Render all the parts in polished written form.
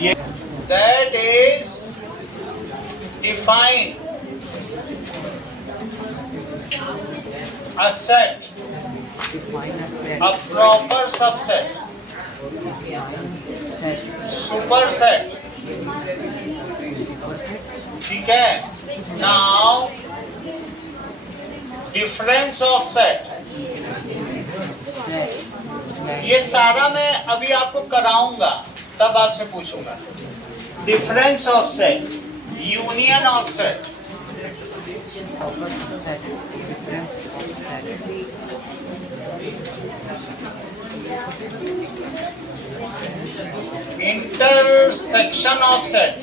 ये that is define a set, a proper subset, superset. ठीक है. Now difference of set. ये सारा मैं अभी आपको कराऊंगा, तब आपसे पूछूंगा. Difference of set, union of set. Intersection of set,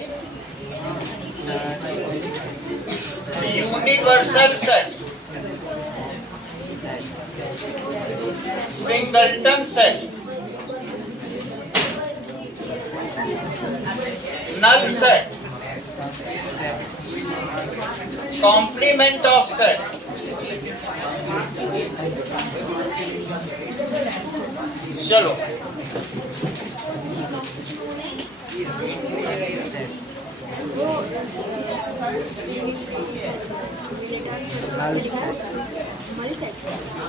universal set, singleton set, null set, complement of set. चलो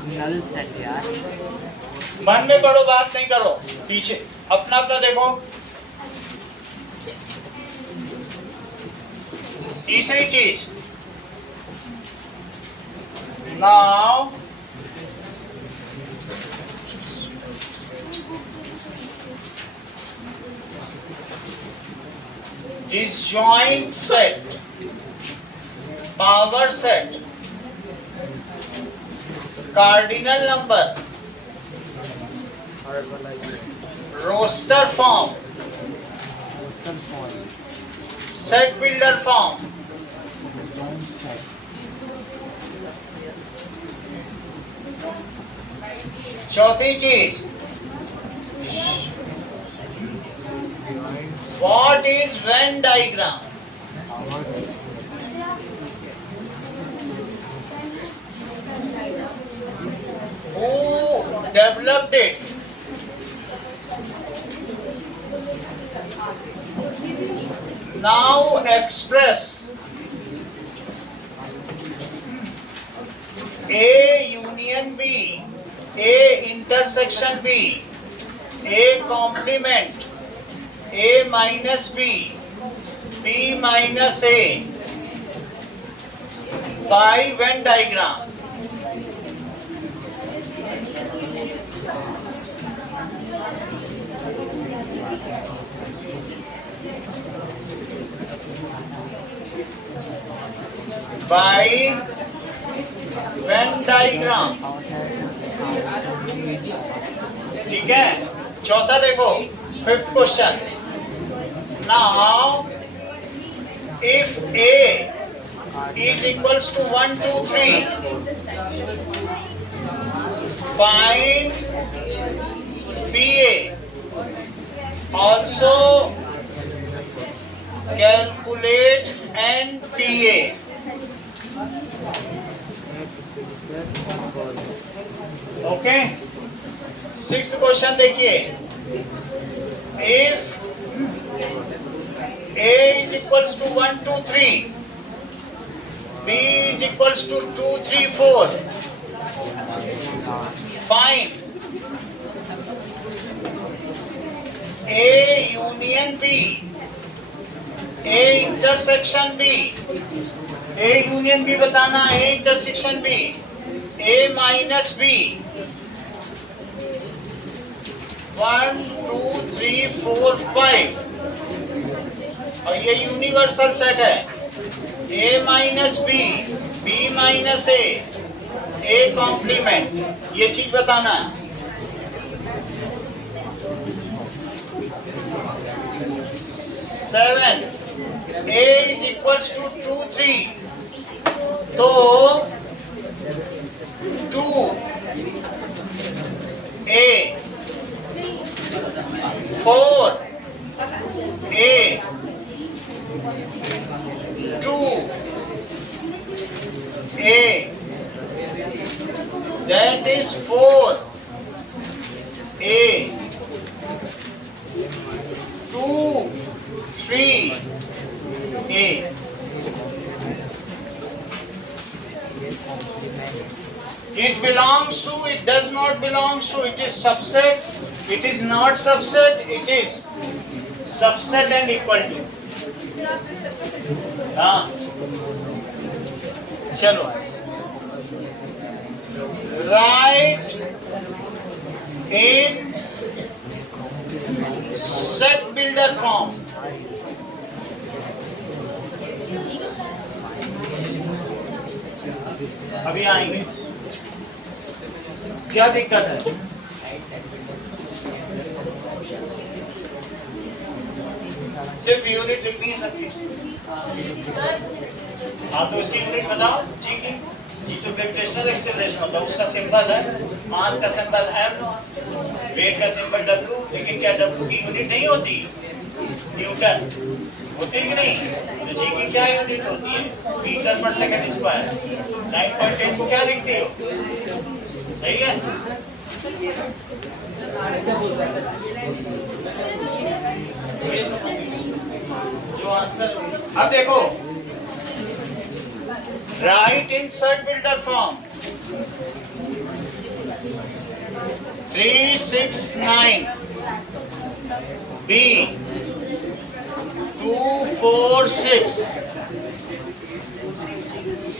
नल सेट यार. मन में पढ़ो, बात नहीं करो. पीछे अपना अपना देखो. तीसरी चीज, now disjoint set, power set, cardinal number, roster form, set builder form. चौथी चीज, what is Venn diagram? Who developed it? Now express A union B, A intersection B, A complement, A minus B, B minus A by Venn diagram. By Venn diagram. ठीक है. चौथा देखो, fifth question. Now, if A is equals to 1, 2, 3, find BA. Also calculate NTA. Okay. Sixth question देखिए. If A is equals to 1, 2, 3, B is equals to 2, 3, 4, find A union B, A intersection B. A union B बताना, A intersection B, A minus B. 1, 2, 3, 4, 5. और ये universal set है. A minus B, B minus A complement. ये चीज बताना है. 7, A is equals to 2, 3. तो 2 A, 4 A, 2 A, that is 4 A, it does not belongs to, it is subset, it is not subset, it is subset and equal to. हाँ चलो, write in set builder form. अभी आएंगे, क्या दिक्कत है? सिर्फ unit लिखनी है सबकी। हाँ तो उसकी यूनिट बताओ। जी की जी तो ग्रेविटेशनल एक्सेलरेशन होता है, उसका सिंबल है, मास का सिंबल m, वेट का सिंबल w, लेकिन क्या w की यूनिट नहीं होती? न्यूटन होती कि नहीं? तो जी की क्या यूनिट होती है? मीटर पर सेकंड स्क्वायर। 9.10 को क्या लिखते हो? सही है? जो आंसर, अब देखो, right in shirt builder form 369 B 246 C,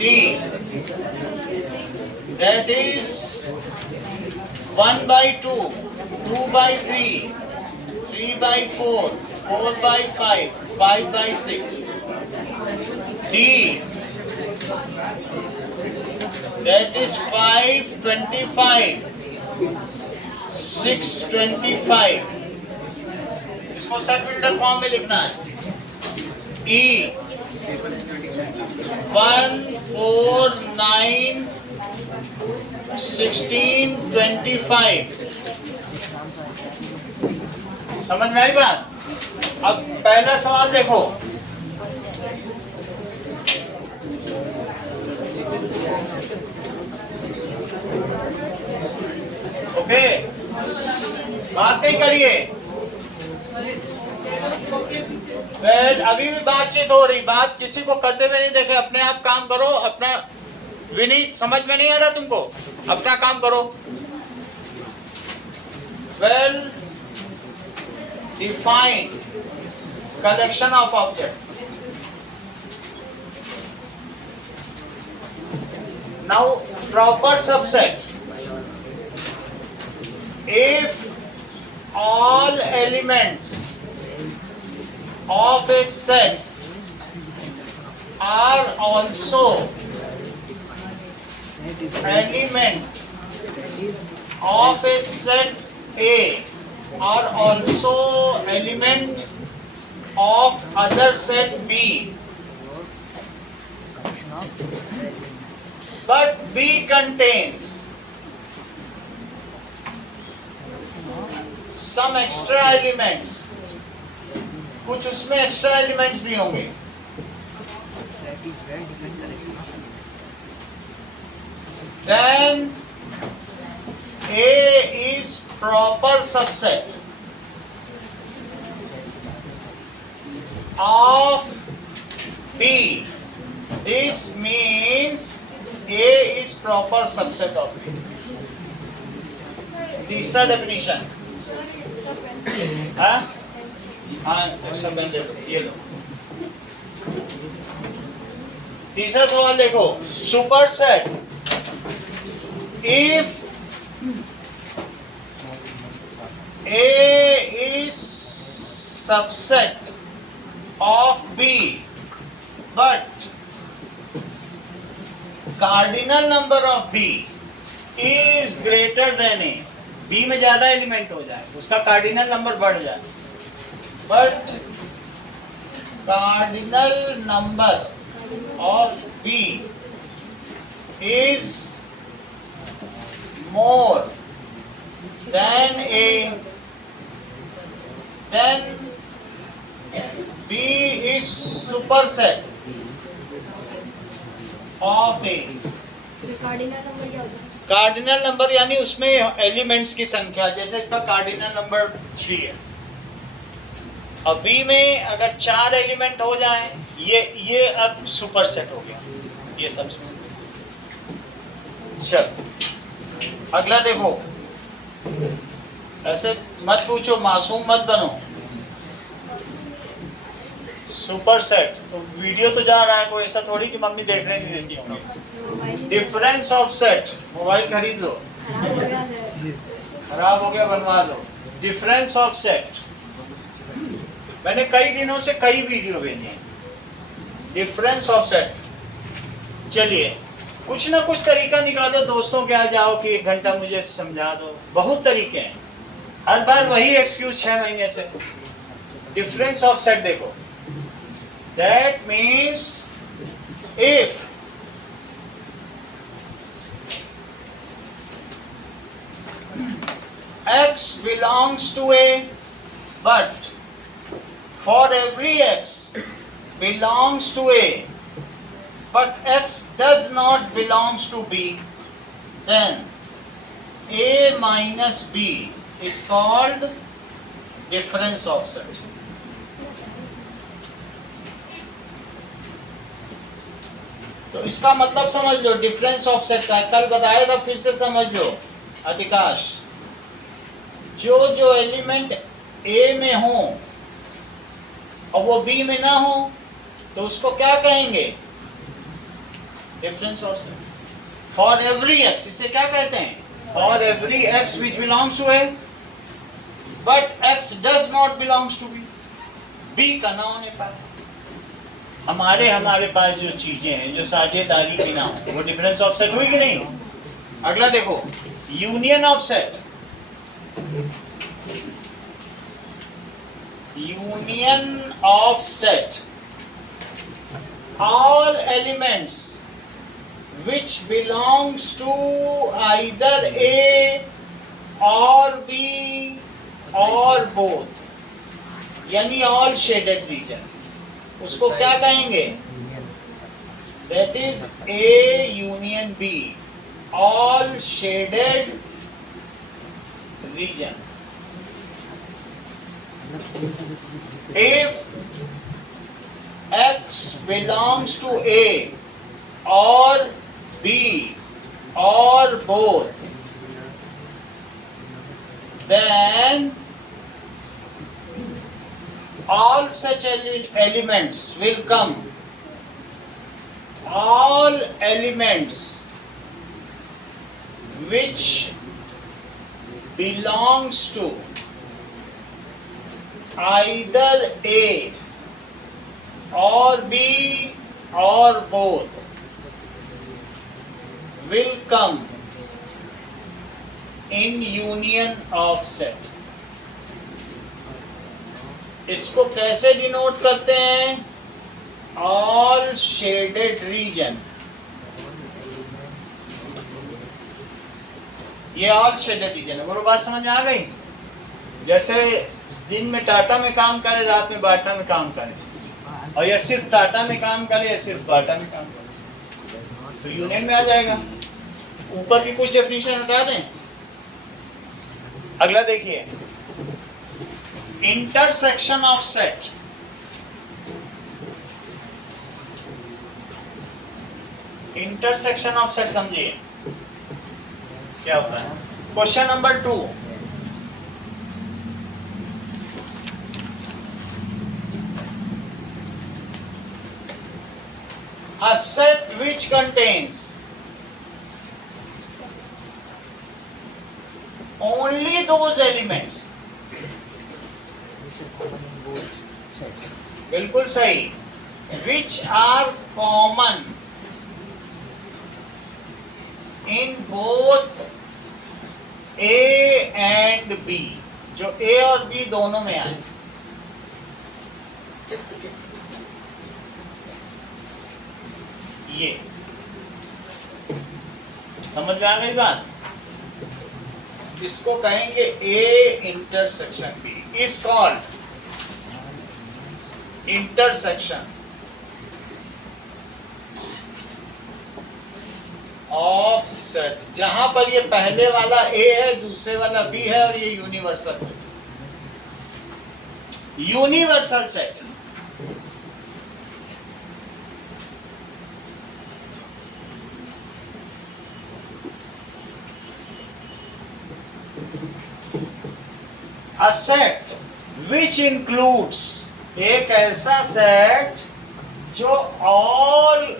that is 1 by 2, 2 by 3, 3 by 4, 4 by 5, 5 by 6. D, that is 525, 625. इसको सेट बिल्डर फॉर्म में लिखना है। E 149 1625। समझ में आई बात? अब पहला सवाल देखो, ओके, बात नहीं करिए। अभी भी बातचीत हो रही, बात किसी को करते हुए नहीं देखे। अपने आप काम करो अपना। विनीत, समझ में नहीं आ रहा तुमको? अपना काम करो। Well defined collection of object. Now proper subset, if all elements of a set are also element of a set A are also element of other set B, but B contains some extra elements, कुछ उसमें extra elements भी होंगे। Then A is proper subset of B. This means A is proper subset of B. तीसरा definition, हाँ extra pen ले लो, ये लो। तीसरा सवाल देखो, super set, if A is subset of B but cardinal number of B is greater than A, B में ज्यादा element हो जाए, उसका कार्डिनल नंबर बढ़ जाए, but cardinal number of B is more than A, then B is superset of A. Cardinal number यानी उसमें elements की संख्या, जैसे इसका कार्डिनल नंबर 3 है, और बी में अगर 4 एलिमेंट हो जाएं, ये अब सुपरसेट हो गया, ये सबसे। चल अगला देखो, ऐसे मत पूछो, मासूम मत बनो। सुपर सेट तो वीडियो तो जा रहा है, कोई ऐसा थोड़ी कि मम्मी देखने नहीं देती होंगी। डिफरेंस ऑफ सेट, मोबाइल खरीद लो, खराब हो गया बनवा लो। डिफरेंस ऑफ सेट, मैंने कई दिनों से कई वीडियो भेजे हैं। डिफरेंस ऑफ सेट, चलिए कुछ ना कुछ तरीका निकालो, दोस्तों के आ जाओ कि 1 घंटा मुझे समझा दो। बहुत तरीके हैं, हर बार वही एक्सक्यूज 6 महीने से। डिफरेंस ऑफ सेट देखो, that means if x belongs to A, but for every x belongs to A, but x does not belongs to B, then A minus B is called difference of set. तो इसका मतलब समझ लो, difference of set का कल बताया था, फिर से समझ लो। अधिकाश, जो जो एलिमेंट ए में हो और वो बी में ना हो तो उसको क्या कहेंगे? Difference of set. For every X, इसे क्या कहते हैं? For every X which belongs to A but X does not belongs to B, B का ना होने पर। हमारे पास जो चीजें हैं, जो साझेदारी की ना हो, वो डिफरेंस ऑफ सेट हुई कि नहीं? अगला देखो, union of set. Union of set, all elements which belongs to either A or B or both, यानी all shaded region, उसको क्या कहेंगे? That is A union B, all shaded region. If X belongs to A or B or both, then all such elements will come. All elements which belongs to either A or B or both will come in union of set. इसको कैसे denote करते हैं? All shaded region, ये all shaded region है। बोलो, बात समझ में आ गई? जैसे दिन में टाटा में काम करे, रात में बाटा में काम करे, और या सिर्फ टाटा में काम करे या सिर्फ बाटा में काम करे, तो यूनियन में आ जाएगा। ऊपर की कुछ डेफिनेशन हटा दें। अगला देखिए, intersection of set. Intersection of set समझिए क्या होता है। Question number 2, a set which contains only those elements, बिल्कुल सही, which are common in both A and B, जो A और B दोनों में आए। ये समझ में आ गई बात? इसको कहेंगे A intersection B, is called intersection of set. जहां पर ये पहले वाला A है, दूसरे वाला B है, और ये universal set. Universal set a set which includes, एक ऐसा सेट जो ऑल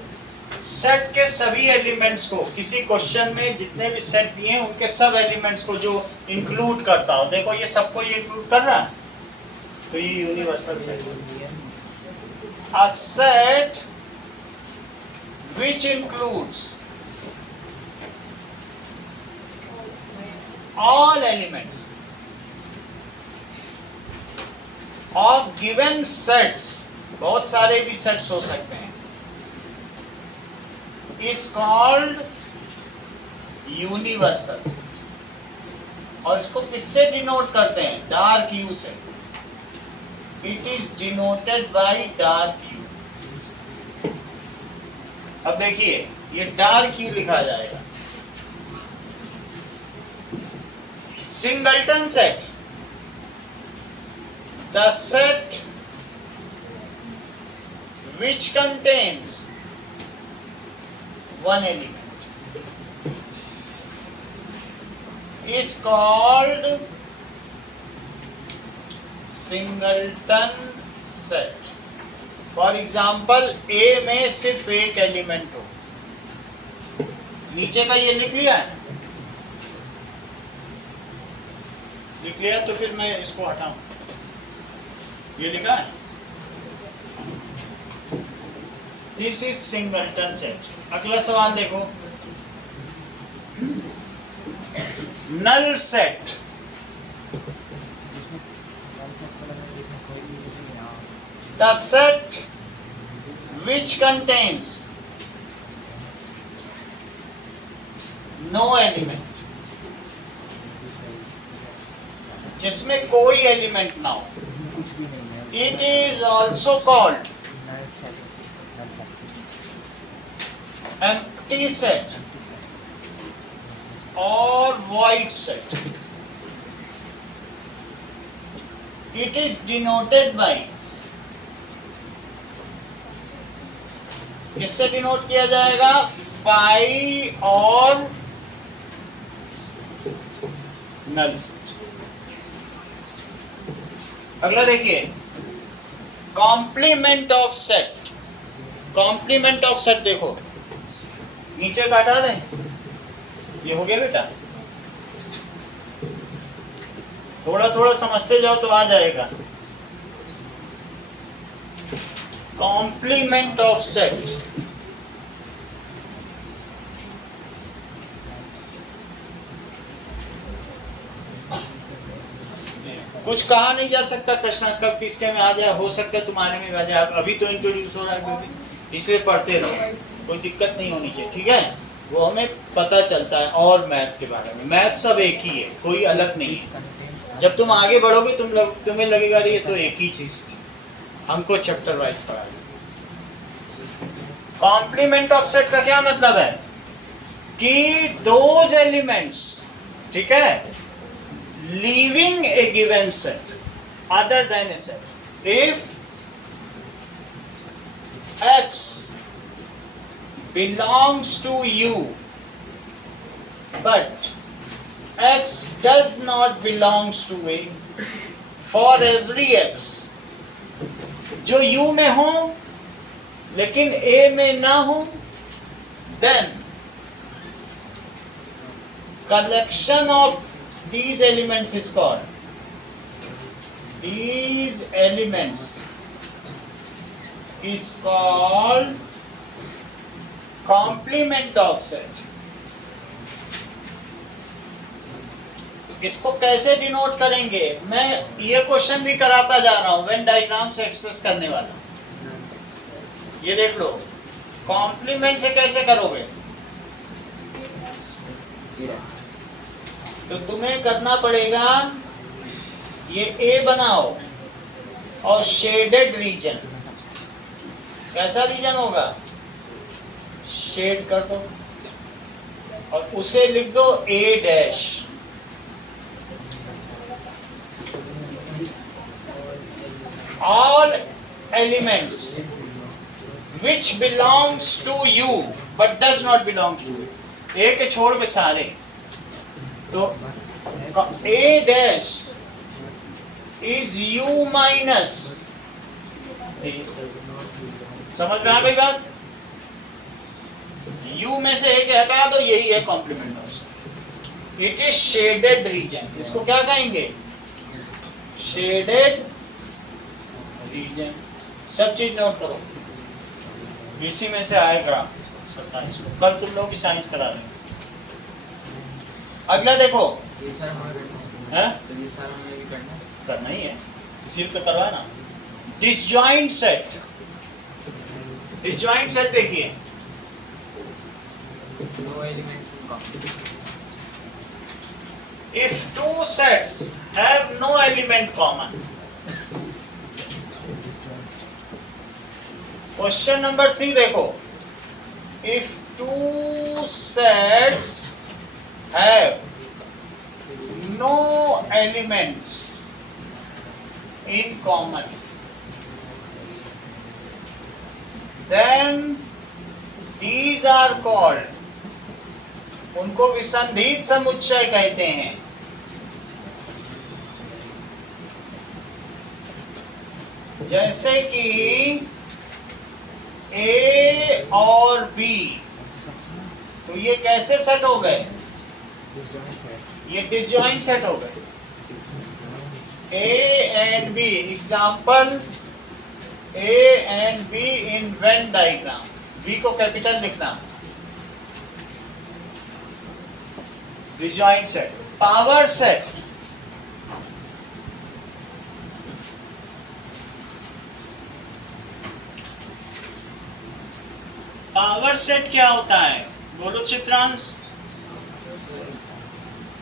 सेट के सभी एलिमेंट्स को, किसी क्वेश्चन में जितने भी सेट दिए हैं उनके सब एलिमेंट्स को जो इंक्लूड करता हो। देखो ये सबको ये इंक्लूड कर रहा है, तो ये यूनिवर्सल सेट है। A set which includes all elements of given sets, बहुत सारे भी सेट्स हो सकते हैं, is called यूनिवर्सल सेट। और इसको किससे डिनोट करते हैं? डार्क यू से। It is denoted by dark U. अब देखिए ये डार्क यू लिखा जाएगा। Singleton set, the set which contains one element is called singleton set. For example A में सिर्फ एक एलिमेंट हो। नीचे का ये लिख लिया है, लिख लिया तो फिर मैं इसको हटाऊं। ये लिखा है, दिस इज सिंगलटन सेट। अगला सवाल देखो, null set. The set which contains no element, जिसमें कोई एलिमेंट ना हो, it is also called empty set or void set. It is denoted by, किससे डिनोट किया जाएगा? पाई और नल सेट। अगला देखिए, complement of set. Complement of set देखो, नीचे का हटा दें, ये हो गया बेटा। थोड़ा थोड़ा समझते जाओ तो आ जाएगा। कॉम्प्लीमेंट ऑफ सेट, कुछ कहा नहीं जा सकता, प्रश्न कब किसके में आ जाए, हो सकता है तुम्हारे में आ जाए। अभी तो इंट्रोड्यूस हो रहा है, इसलिए पढ़ते रहो, कोई दिक्कत नहीं होनी चाहिए, ठीक है। वो हमें पता चलता है और मैथ के बारे में। मैथ सब एक ही है, कोई अलग नहीं है। जब तुम आगे बढ़ोगे तुम्हें लगेगा ये तो एक ही चीज थी। हमको चैप्टर वाइज पढ़ा। कॉम्प्लीमेंट ऑफ सेट का क्या मतलब है कि दोज एलिमेंट्स, ठीक है, leaving A given set other than A set, if x belongs to u but x does not belongs to a, for every x जो u में हो लेकिन a में ना हो, then collection of these elements is called, these elements is called complement of set. इसको कैसे denote करेंगे? मैं ये क्वेश्चन भी कराता जा रहा हूं, वेन डायग्राम से एक्सप्रेस करने वाला। ये देख लो, कॉम्प्लीमेंट से कैसे करोगे? तो तुम्हें करना पड़ेगा, ये ए बनाओ और शेडेड रीजन, कैसा रीजन होगा? शेड कर दो और उसे लिख दो A dash. All elements which belongs to you but does not belong to you, ए के छोड़ के सारे, तो ए डैश इज यू माइनस, समझ में आ गई बात? यू में से एक हटा दो, यही है complement of. It is shaded region, इसको क्या कहेंगे? Shaded region. सब चीज नोट करो, इसी में से आएगा 27 को। कल तुम लोग की साइंस करा देंगे। अगला देखो, है करना ही है, इसीलिए तो करवाना। डिसजॉइंट सेट, डिसजॉइंट सेट देखिए, if two sets have no element common, question number 3 देखो, if two sets have no elements in common, then these are called, उनको विसंधित समुच्चय कहते हैं। जैसे कि A और B, तो ये कैसे सेट हो गए? ये डिसजॉइंट सेट हो गए। A and B, example A and B in Venn diagram, B को कैपिटल लिखना। Disjoint set. Power set, power set क्या होता है? बोलो Chitransh.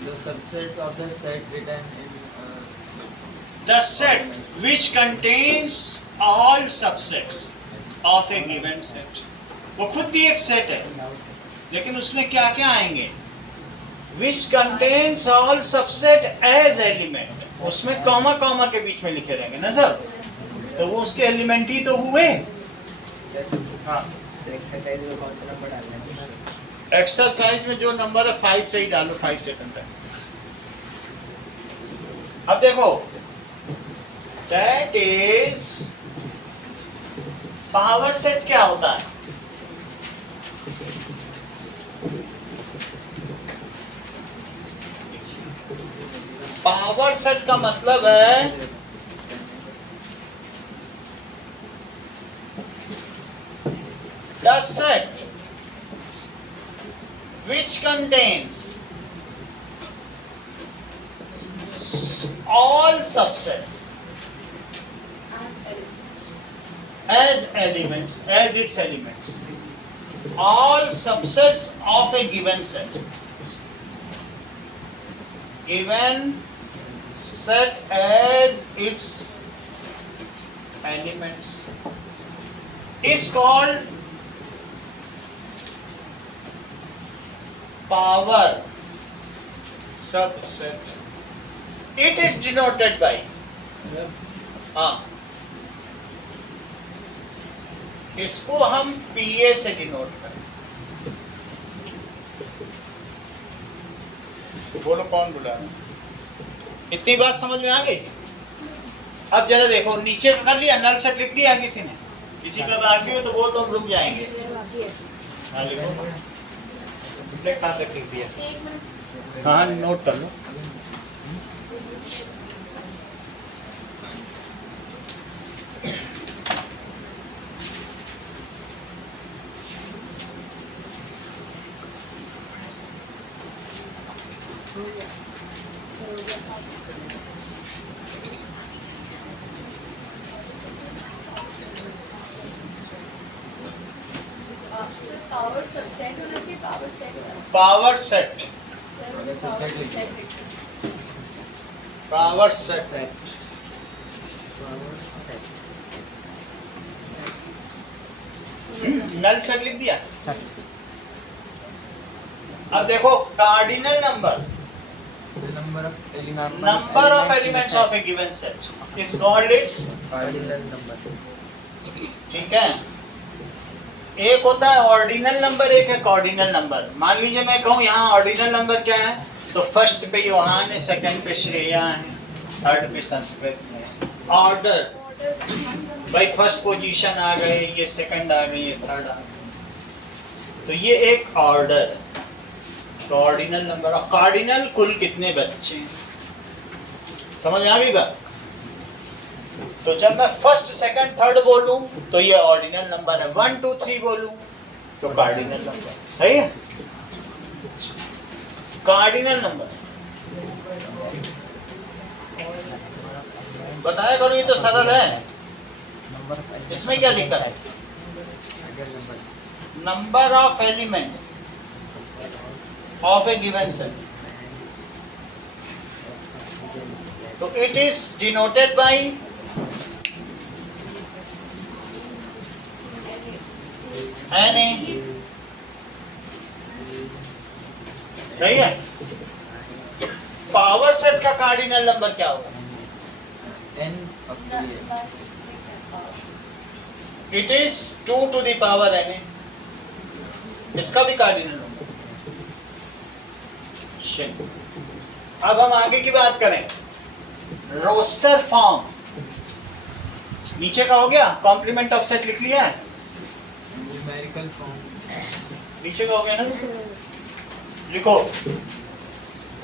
The subsets of the set written in The set which contains all subsets of a given set. वो खुद भी एक सेट है, लेकिन उसमें क्या क्या आएंगे? Which contains all subset as element. उसमें कॉमा कॉमा के बीच में लिखे रहेंगे ना सर, तो वो उसके एलिमेंट ही तो हुए। हाँ, एक्सरसाइज में कौन सा नंबर डालना है? एक्सरसाइज में जो नंबर है 5 से ही डालो, 5 सेकंड तक। अब देखो, दैट इज पावर सेट क्या होता है? पावर सेट का मतलब है the set which contains all subsets as elements, as its elements, all subsets of a given set, given set as its elements, is called power subset. It is denoted by, हाँ, इसको हम PA से denote करें। बोलो कौन बोला? इतनी बात समझ में आ गई? अब जरा देखो, नीचे कर लिया, नल सेट लिख लिया किसी ने? किसी का बाकी हो तो बोल तो हम रुक जाएंगे। हाँ लिखो, कहाँ तक लिख दिया? हाँ नोट कर लो। पावर सबसेट होना चाहिए, power set power set, power set, null set लिख दिया। अब देखो, cardinal number, number of elements of a given set is called its cardinal number. ठीक है। एक होता है ऑर्डिनल नंबर, एक है कार्डिनल नंबर। मान लीजिए मैं कहूँ यहाँ ऑर्डिनल नंबर क्या है, तो फर्स्ट पे योहान है, सेकंड पे श्रेया है, थर्ड पे संस्कृत है। ऑर्डर, ऑर्डर भाई फर्स्ट पोजीशन आ गए, ये सेकंड आ गई, ये थर्ड आ गई, तो ये एक ऑर्डर है। तो ऑर्डिनल नंबर ऑफ कार्डिनल, कुल कितने बच्चे हैं, समझ में आ गई बात। तो जब मैं फर्स्ट सेकंड थर्ड बोलूं तो ये ऑर्डिनल नंबर है, 1 2 3 बोलूं तो कार्डिनल नंबर, सही है। कार्डिनल नंबर बताया करो, ये तो सरल है, नंबर इसमें क्या दिक्कत है। Number of elements of A given set, तो it is denoted by N A, सही है। पावर सेट का कार्डिनल नंबर क्या होगा, n of the it is 2 to the power n, इसका भी कार्डिनल नंबर। चलिए अब हम आगे की बात करें। रोस्टर फॉर्म नीचे का हो गया, कॉम्प्लीमेंट ऑफ सेट लिख लिया है, numerical form. नीचे का हो गया ना, लिखो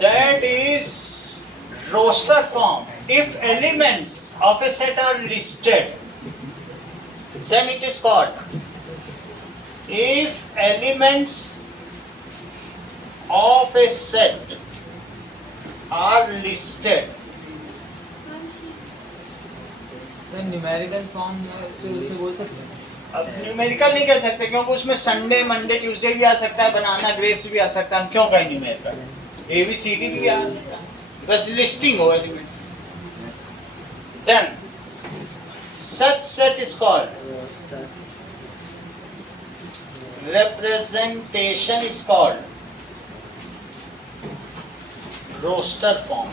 that is roster form if elements of a set are listed then it is called, if elements of a set are listed, sir numerical form से उससे बोल सकते हैं। अब न्यूमेरिकल नहीं कह सकते क्योंकि उसमें संडे मंडे ट्यूसडे भी आ सकता है, बनाना ग्रेप्स भी आ सकता है, हम क्यों कहें न्यूमेरिकल, ABCD भी आ सकता है, बस लिस्टिंग हो elements. then such set is called, representation is called roster form।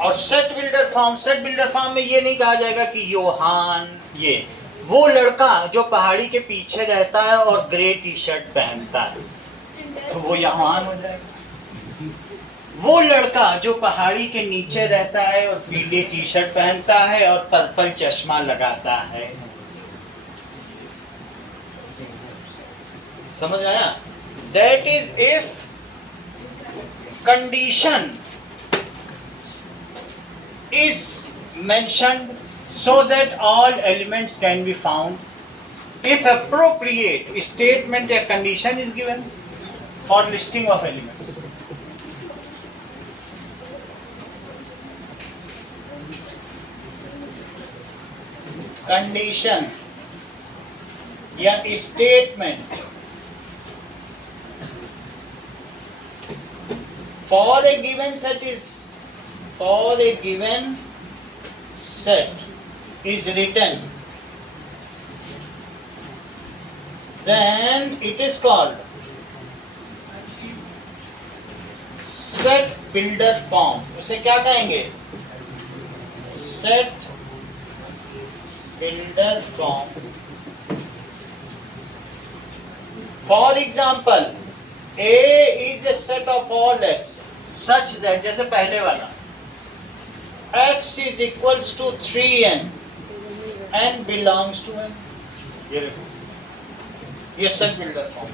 और set builder form, set builder form में ये नहीं कहा जाएगा कि योहान, ये वो लड़का जो पहाड़ी के पीछे रहता है और ग्रे टी शर्ट पहनता है तो वो योहान हो जाएगा। वो लड़का जो पहाड़ी के नीचे रहता है और पीले टी शर्ट पहनता है और पर्पल चश्मा लगाता है, समझ आया। That is if condition is mentioned so that all elements can be found, if appropriate statement or condition is given for listing of elements। Condition या statement for a given set is, for a given set is written, then it is called set builder form। उसे क्या कहेंगे, set builder form। For example, A is a set of all x such that, जैसे पहले वाला, x is equals to 3n and belongs to n। ये देखो, ये set builder form.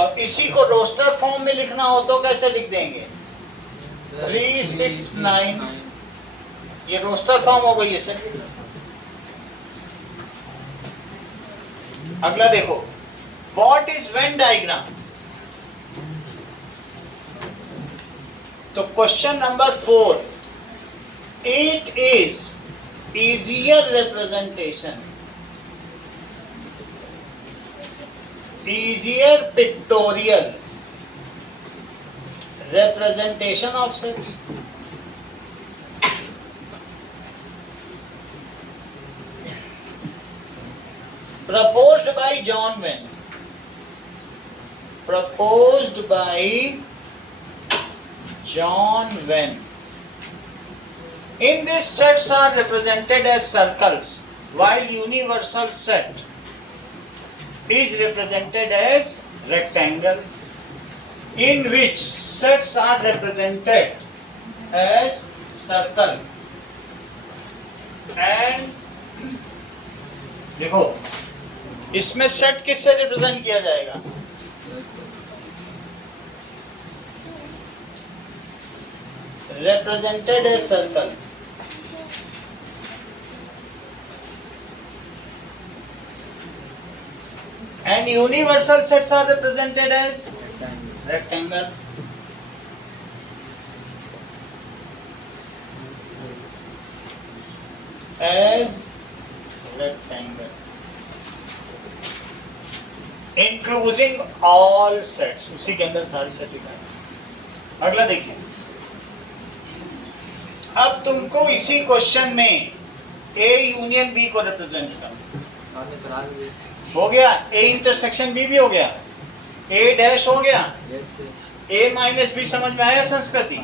और इसी को रोस्टर फॉर्म में लिखना हो तो कैसे लिख देंगे, 3 6 9, ये रोस्टर फॉर्म हो गई है सेट बिल्डर। अगला देखो, व्हाट इज वेन डायग्राम। तो question number 4, it is easier representation, easier pictorial representation of set। proposed by John Venn, proposed by John Venn। In this, sets are represented as circles, while universal set is represented as rectangle। in which sets are represented as circle and देखो इसमें set किससे represent किया जाएगा? represented as circle and universal sets are represented as rectangle. As rectangle including all sets, उसी के अंदर सारे set लिखा है। अगला देखिए, अब तुमको इसी क्वेश्चन में A यूनियन B को रिप्रेजेंट करना हो गया, A इंटरसेक्शन B भी हो गया, A डैश हो गया, A माइनस B समझ में आया संस्कृति?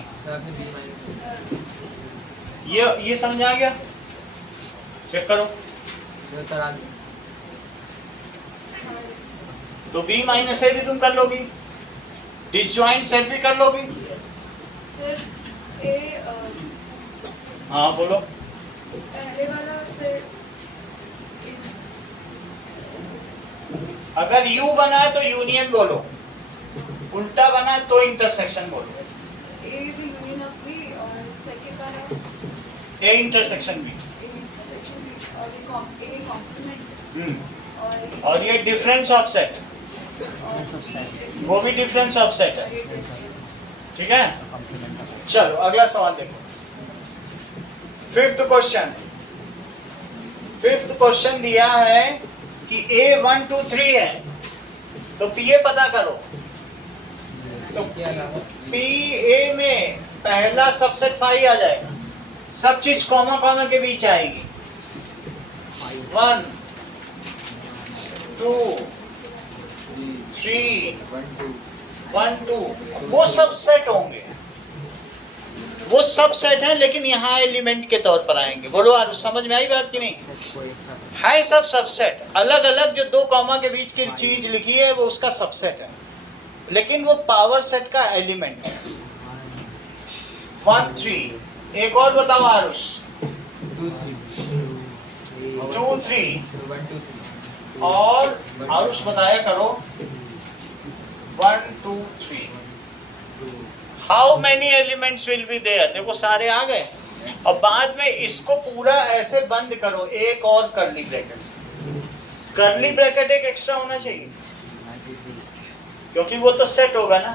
ये समझ आ गया? चेक करो। तो B माइनस A भी तुम कर लोगी, डिसजॉइंट सेट भी कर लोगी। सर ए हाँ बोलो। पहले वाला सर अगर U बना है तो यूनियन बोलो, उल्टा बना है तो इंटरसेक्शन बोलो। A is union of B और सेकंड वाला A intersection B A intersection B और ए कॉम्प्लीमेंट और ये डिफरेंस ऑफ सेट, वो भी डिफरेंस ऑफ सेट है, ठीक है। चलो अगला सवाल देखो, फिफ्थ क्वेश्चन दिया है कि A 1 2 3 है, तो P A पता करो। तो P A में पहला सबसेट फाई आ जाएगा, सब चीज कॉमा कॉमा के बीच आएगी। 1 2 3 1 2 वो सब सेट होंगे, वो सब सेट है, लेकिन यहाँ एलिमेंट के तौर पर आएंगे। बोलो यार, समझ में आई बात कि नहीं? है सब सबसेट, अलग अलग जो दो कॉमा के बीच की चीज लिखी है वो उसका सबसेट है, लेकिन वो पावर सेट का एलिमेंट है। 1 3 एक और बताओ आरुष। 2 3 और आरुष बताया करो 1 2 3। How many elements will be there? देखो सारे आ गए। और बाद में इसको पूरा ऐसे बंद करो, एक और कर्ली ब्रैकेट। कर्ली ब्रैकेट एक एक्स्ट्रा होना चाहिए, क्योंकि वो तो सेट होगा ना।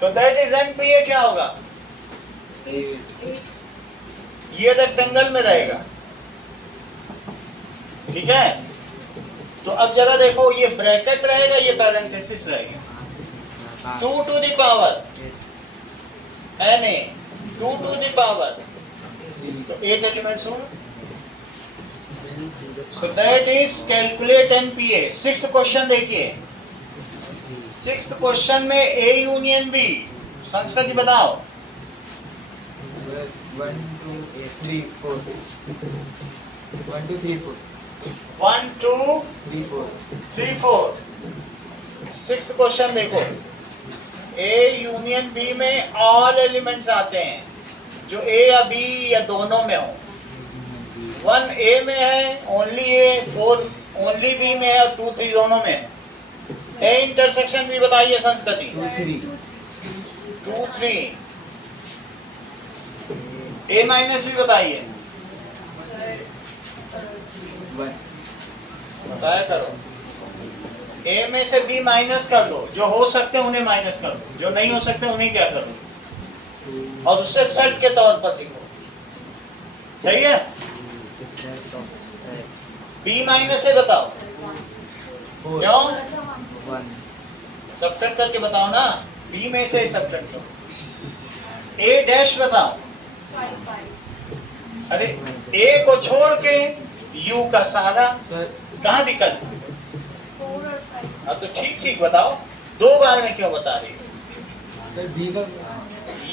तो that is an P A क्या होगा? ये रेक्टेंगल में रहेगा, ठीक है। तो अब जरा देखो, ये ब्रैकेट रहेगा, ये पैरेंथेसिस रहेगा। 2 to the power Na 2 to the power, तो 8 एलिमेंट्स होंगे। So that is calculate NPA। 6th question देखिए, 6th क्वेश्चन में A यूनियन B, संस्कृति बताओ। 1 2 3 4 1 2 3 4 1 2 3 4 3 4। 6th क्वेश्चन देखो, A यूनियन B में ऑल एलिमेंट्स आते हैं जो A या B या दोनों में हो। 1 A में है, ओनली A, 4 ओनली B में है, और 2 3 दोनों में है। A इंटरसेक्शन भी बताइए संस्कृति। 2 3 2 3 A माइनस भी बताइए, 1 बताया करो। A में से B माइनस कर दो, जो हो सकते हैं उन्हें माइनस कर दो, जो नहीं हो सकते उन्हें क्या करो, और उससे सेट के तौर पर लिखो। सही है। B माइनस से बताओ, क्यों? 1 सब्ट्रैक्ट करके बताओ ना, B में से सब्ट्रैक्ट करो। A डैश बताओ। 5 5 अरे A को छोड़ के U का सारा, सर कहाँ दिक्कत है? 4 और 5 हाँ तो ठीक ठीक बताओ, 2 बार में क्यों बता रही हो? सर B का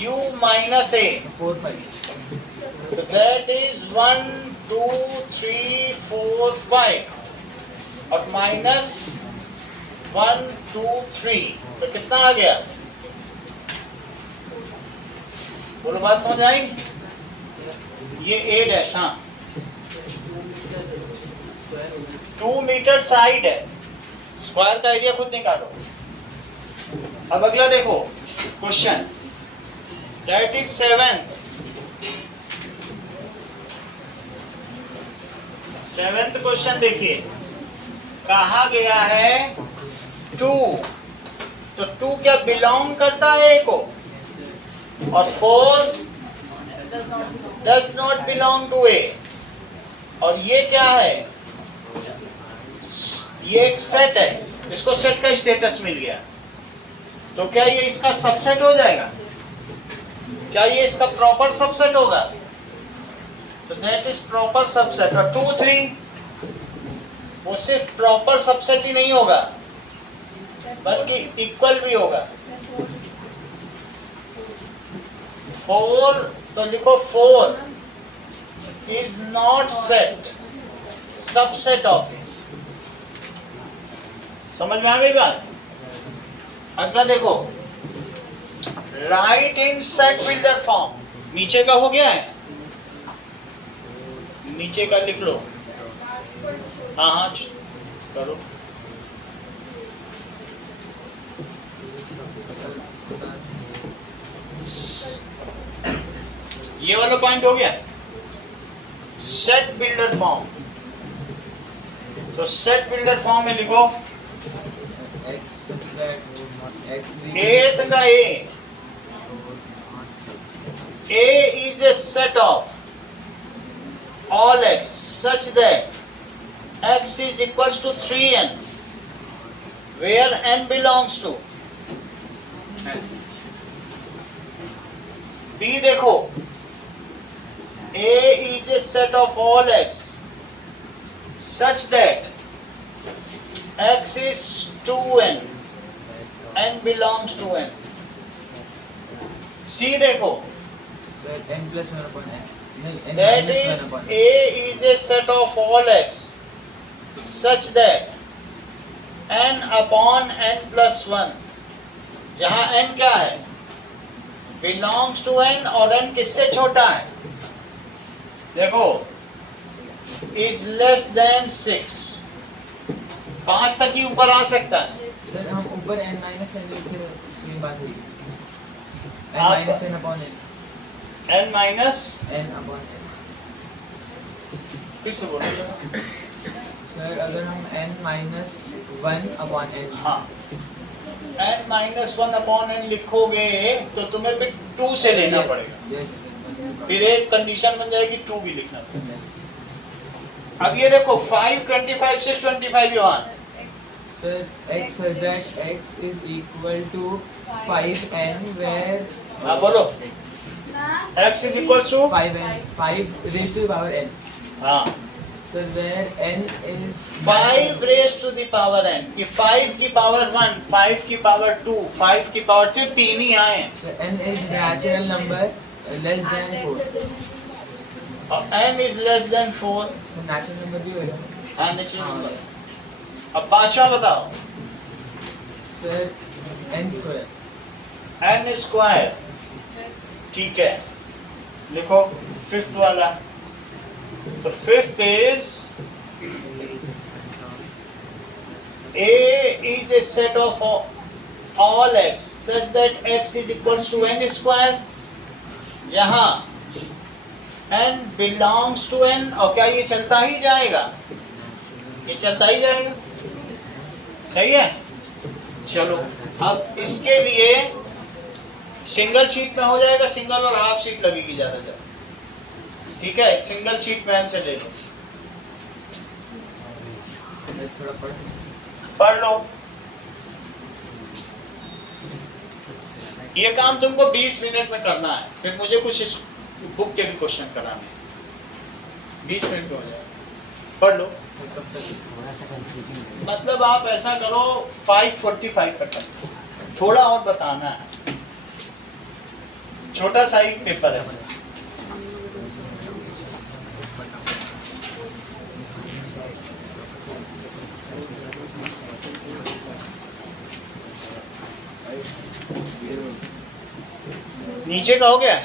U माइनस A, 4 5 तो दैट इज 1 2 3 4 5, और माइनस 1 2 3 तो कितना आ गया? बोलो बात समझ आई? ये ए डैश, हाँ 2 मीटर साइड है, स्क्वायर का एरिया खुद निकालो। अब अगला देखो question, that is 7th question देखिए, कहा गया है 2, तो 2 क्या बिलोंग करता है ए को, और 4 डज नॉट बिलोंग टू ए, और ये क्या है, ये एक सेट है, इसको सेट का स्टेटस मिल गया, तो क्या ये इसका सबसेट हो जाएगा? क्या ये इसका प्रॉपर सबसेट होगा? तो दैट इज प्रॉपर सबसेट। और 2 3 वो सिर्फ प्रॉपर सबसेट ही नहीं होगा बल्कि इक्वल भी होगा। 4 तो लिखो 4 is not set, subset of it. समझ में आ गई बात? अगला देखो, राइट इन सेट बिल्डर फॉर्म, नीचे का हो गया है, नीचे का लिख लो, हाँ हाँ करो। ये वाला पॉइंट हो गया, सेट बिल्डर फॉर्म। तो सेट बिल्डर फॉर्म में लिखो, एथ का A is a set of all x such that x is equals to 3n, where n belongs to B। देखो, A is a set of all x such that x is 2n, n belongs to n। C देखो, n plus 1 upon n. N that minus 1 is upon n. A is a set of all x such that n upon n plus 1, जहां n क्या है, belongs to n, और n किससे छोटा है? देखो, is less than 6, 5 तक ही ऊपर आ सकता है। सर हम ऊपर n minus n लिखते हैं, सेम बात हुई। n आप- minus n upon n. n minus, n upon n. फिर से बोलो। सर अगर हम n minus 1 upon n. हाँ, n माइनस 1 अपॉन n लिखोगे तो तुम्हें फिर 2 से लेना पड़ेगा, Yes. फिर एक कंडीशन बन जाएगी 2 भी लिखना पड़ेगा। अब ये देखो 5 25 6 25 यहाँ, Sir, x says that x is equal to 5n where हाँ बोलो, x is equals to 5n, 5 raised to the power n. हाँ Sir, where n is 5 raised to the power n, कि 5 की पावर 1, 5 की पावर 2, 5 की power 3, तीन ही आए हैं, So, n is natural number less than 4. और n is less than 4, तो natural number भी होगा। हाँ नेचुरल नंबर। अब पांचवा बताओ, Sir, n square. n square, ठीक है, लिखो फिफ्थ वाला। तो fifth is A is a set of all x such that x is equals to n square, जहां n belongs to n, और क्या ये चलता ही जाएगा, ये चलता ही जाएगा, सही है। चलो अब इसके लिए सिंगल शीट में हो जाएगा, सिंगल और हाफ शीट लगेगी ज्यादा, ठीक है। सिंगल शीट पेन से ले लो, थोड़ा पढ़ सकते हैं। पढ़ लो। ये काम तुमको 20 मिनट में करना है, फिर मुझे कुछ इस बुक के भी क्वेश्चन कराने हैं, 20 मिनट में हो जाएगा, पढ़ लो। मतलब आप ऐसा करो 5:45 तक कर, थोड़ा और बताना है, छोटा सा ही पेपर है। नीचे का हो गया